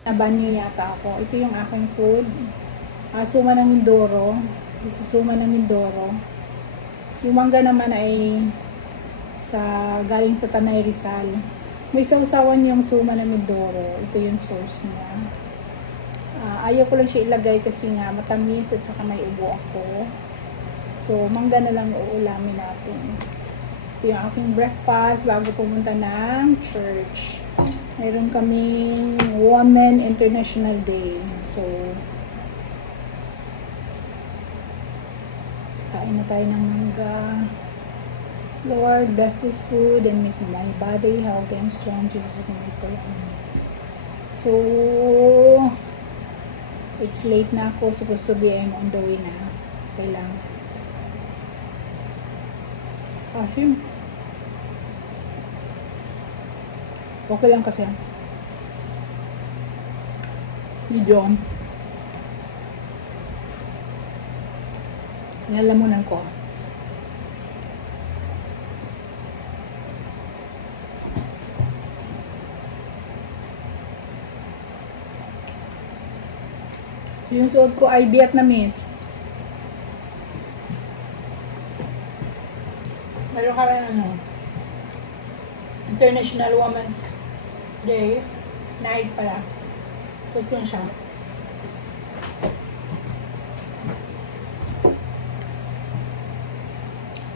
Nabanyo yata ako. Ito yung aking food. Suma ng Mindoro. This is suma ng Mindoro. Yung mangga naman ay galing sa Tanay Rizal. May sausawan yung suma ng Mindoro. Ito yung source niya. Ayaw ko lang siya ilagay kasi nga matamis at saka may ubo ako. So, mangga na lang uulamin natin. Ito yung aking breakfast bago pumunta ng church. Meron kaming Women International Day. So, kain na tayo ng mangga. Lord, bless this food and make my body healthy and strong. Jesus' name I pray. So, it's late na ako. Supposed to be I'm on the way na. Kailang. Asim. Okay lang kasi. Medyo nilalamunan ko. So, yung suot ko ay Vietnamese. Meron ka rin International Women's Day. Night pala. Suot yun siya.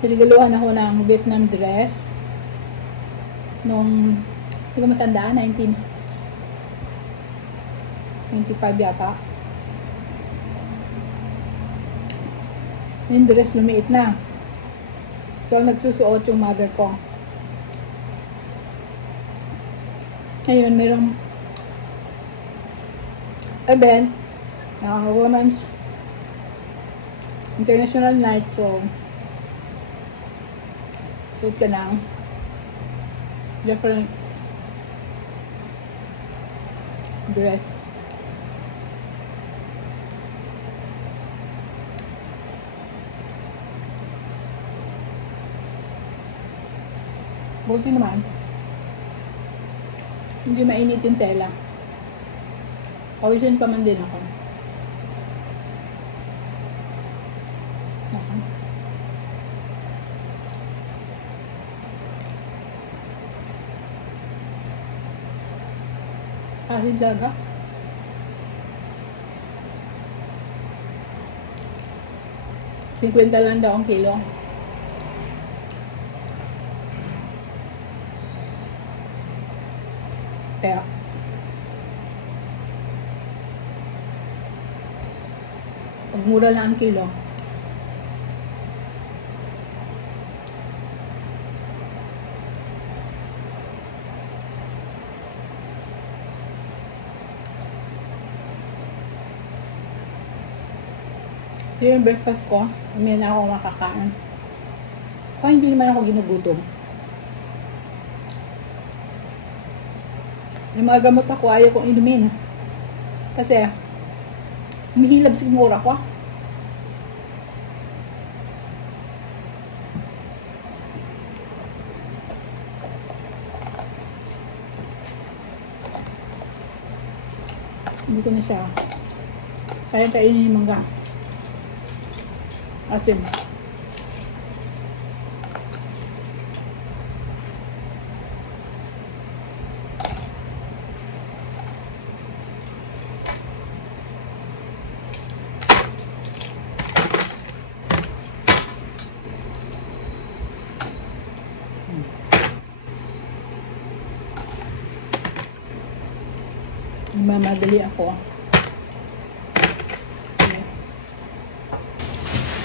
Tinigaluhan ako ng Vietnam dress. Nung, hindi ko matanda, 1995 yata. Yung dress lumiit na. So, nagsusuot yung mother ko. Ngayon, mayroong event na Women's International Night. So, suot ka ng different dress. Buti naman. Hindi mainit yung tela. Pawisin pa man din ako. Okay. Kahit daga. $50 lang daw ang kilo. Kaya, pag mura lang ang kilo, ito yung breakfast ko. May na ako makakain. Kaya hindi naman ako ginugutom. Yung mga gamot ako, ayaw kong inumin. Kasi, humihilab siguro ako. Hindi ko na siya. Kaya kainin yung mangga. Asim. Mamadali ako.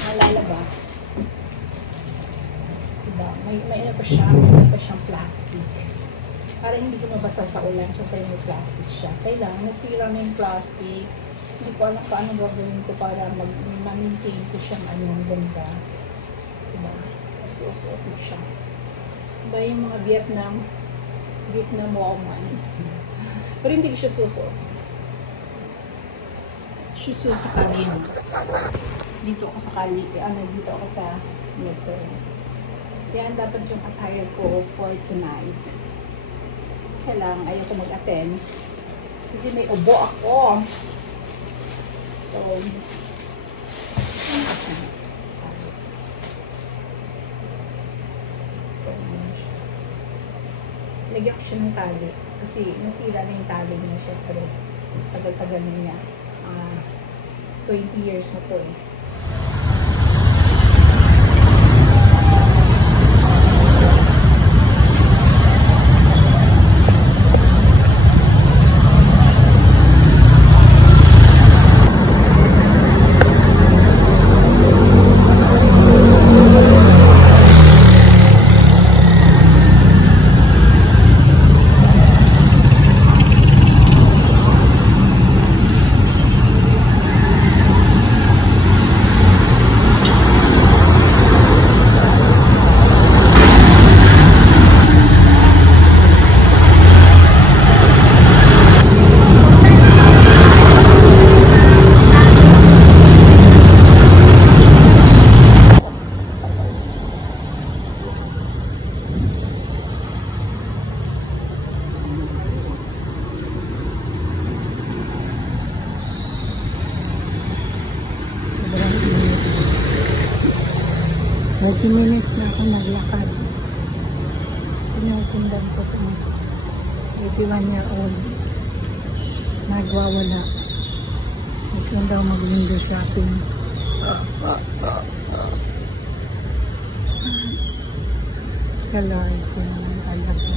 Naalala ba? Diba? May ano pa siya, may pa siyang plastic. Para hindi ko mabasa sa ulan, syempre may plastic siya. Kailangan nasira na yung plastic. Hindi ko alam paano gagawin ko para ma-maintain ko siyang ganda. Diba? Susuot mo siya. Diba yung mga Vietnam woman? Pero hindi siya susuot. Susuot sa kali mo. Dito ako sa kali. Dito ako sa metro. Yan dapat yung attire ko for tonight. Kailangan ayaw ko mag-attend. Kasi may ubo ako. So, lagyan ko siya ng tali. Kasi nasira na yung tali niya, syempre. Tagal-tagal niya. 20 years na to eh. Minutes na ako naglakad. Sinusundan ko itong 81-year-old. Nagwawala. Gusto daw mag-window shopping. Kalay ko naman alam ko.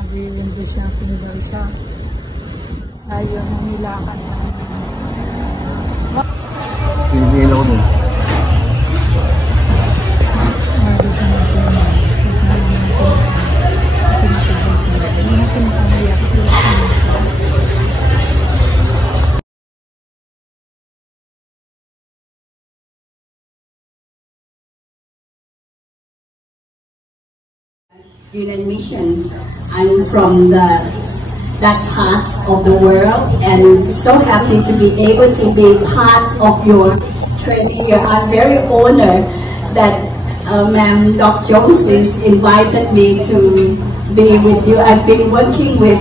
Mag-window shopping daw siya. Ayaw na nilakad na. Sinigil ako dun. Union Mission. I'm from that part of the world, and so happy to be able to be part of your training here. I'm very honored that Ma'am Dr. Jones invited me to be with you. I've been working with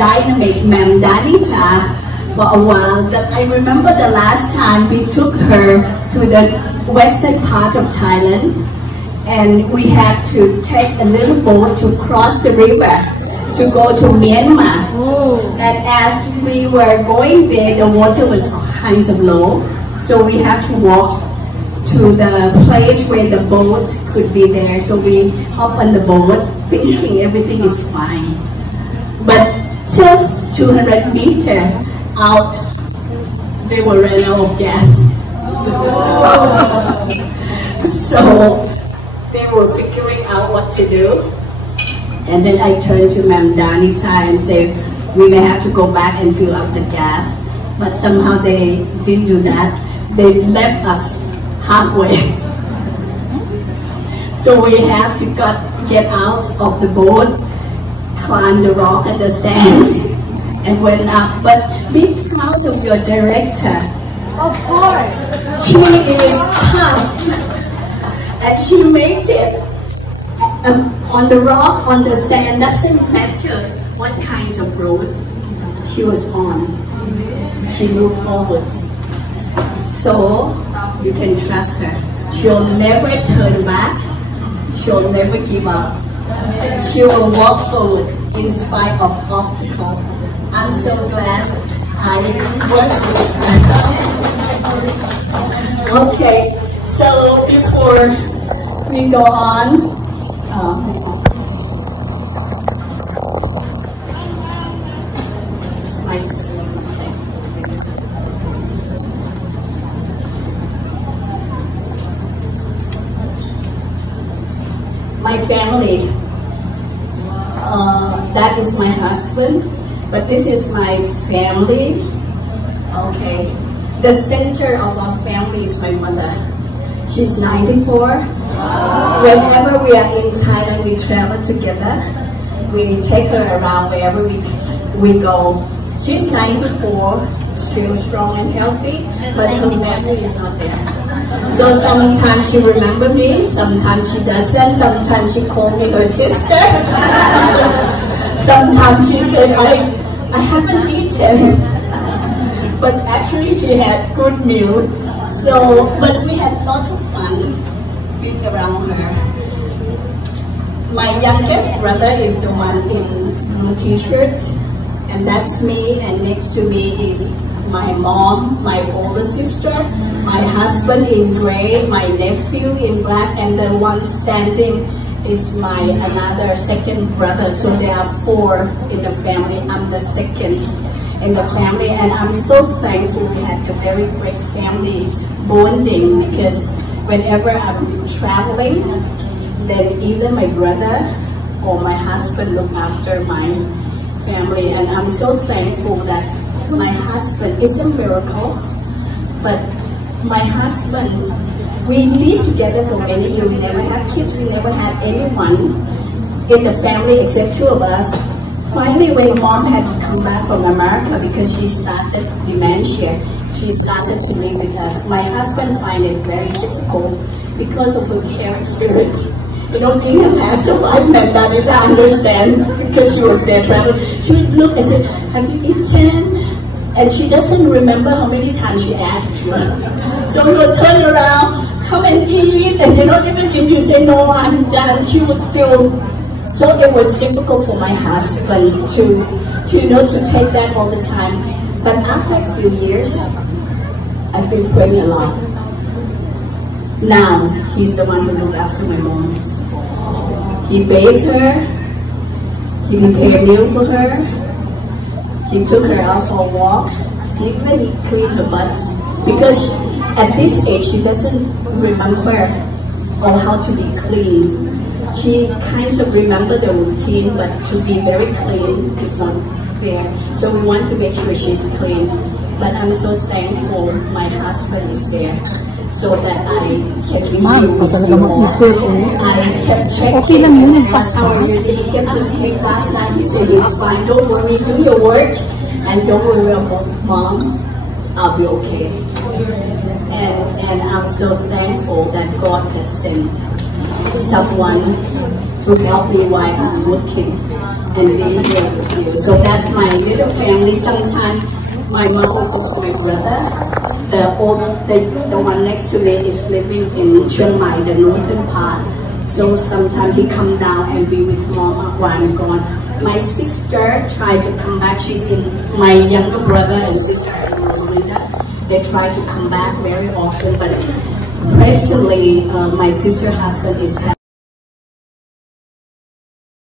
Dynamic Ma'am Danita for a while. That I remember the last time we took her to the western part of Thailand, and we had to take a little boat to cross the river to go to Myanmar. And as we were going there, the water was kind of low, so we had to walk to the place where the boat could be there. So we hop on the boat thinking everything is fine. But just 200 meters out, they were running out of gas. So they were figuring out what to do. And then I turned to Ma'am Danita and said, we may have to go back and fill up the gas. But somehow they didn't do that. They left us halfway. So we have to get out of the boat, climb the rock and the sand, and went up. But be proud of your director. Of course. She is tough. And she made it on the rock, on the sand, doesn't matter what kinds of road she was on. She moved forward. So you can trust her. She'll never turn back. She'll never give up. She will walk forward in spite of obstacles. I'm so glad I worked with her. Okay, so before we go on, my family, that is my husband, but this is my family. Okay, the center of our family is my mother. She's 94. Whenever we are in Thailand, we travel together. We take her around wherever we go. She's 94, still strong and healthy, but her memory is not there. So sometimes she remembers me, sometimes she doesn't, sometimes she calls me her sister. Sometimes she said, I haven't eaten. But actually she had good meal. So, but we had lots of fun being around her. My youngest brother is the one in blue t-shirt, and that's me, and next to me is my mom, my older sister, my husband in gray, my nephew in black, and the one standing is my another second brother. So there are 4 in the family. I'm the second in the family, and I'm so thankful we had a very great family bonding, because whenever I'm traveling, then either my brother or my husband look after my family, and I'm so thankful that my husband is a miracle. But my husband, we lived together for many years. We never had kids. We never had anyone in the family except 2 of us. Finally, when mom had to come back from America because she started dementia, she started to live with us. My husband find it very difficult because of her caring spirit. You know, being a pastor, I meant that to understand, because she was there traveling. She would look and say, have you eaten? And she doesn't remember how many times she asked you. So we would turn around, come and eat, and you know, even if you say, no, I'm done, she would still. So it was difficult for my husband to take that all the time. But after a few years, I've been praying a lot. Now, he's the one who looked after my mom. He bathed her, he prepared meal for her, he took her out for a walk, he even cleaned her butts. Because at this age, she doesn't remember on how to be clean. She kind of remember the routine, but to be very clean is not there. So we want to make sure she's clean. But I'm so thankful my husband is there, so that I can be here with you all. I kept checking and asked how are you? He kept to sleep last night. He said it's fine. Don't worry. Do your work and don't worry about mom. I'll be okay. And I'm so thankful that God has sent someone to help me while I'm working and being here with you. So that's my little family. Sometimes my mom will go to my brother. The one next to me is living in Chiang Mai, the northern part. So sometimes he come down and be with mom while I'm gone. My sister tried to come back. She's in, my younger brother and sister in Florida. They try to come back very often, but presently my sister's husband is having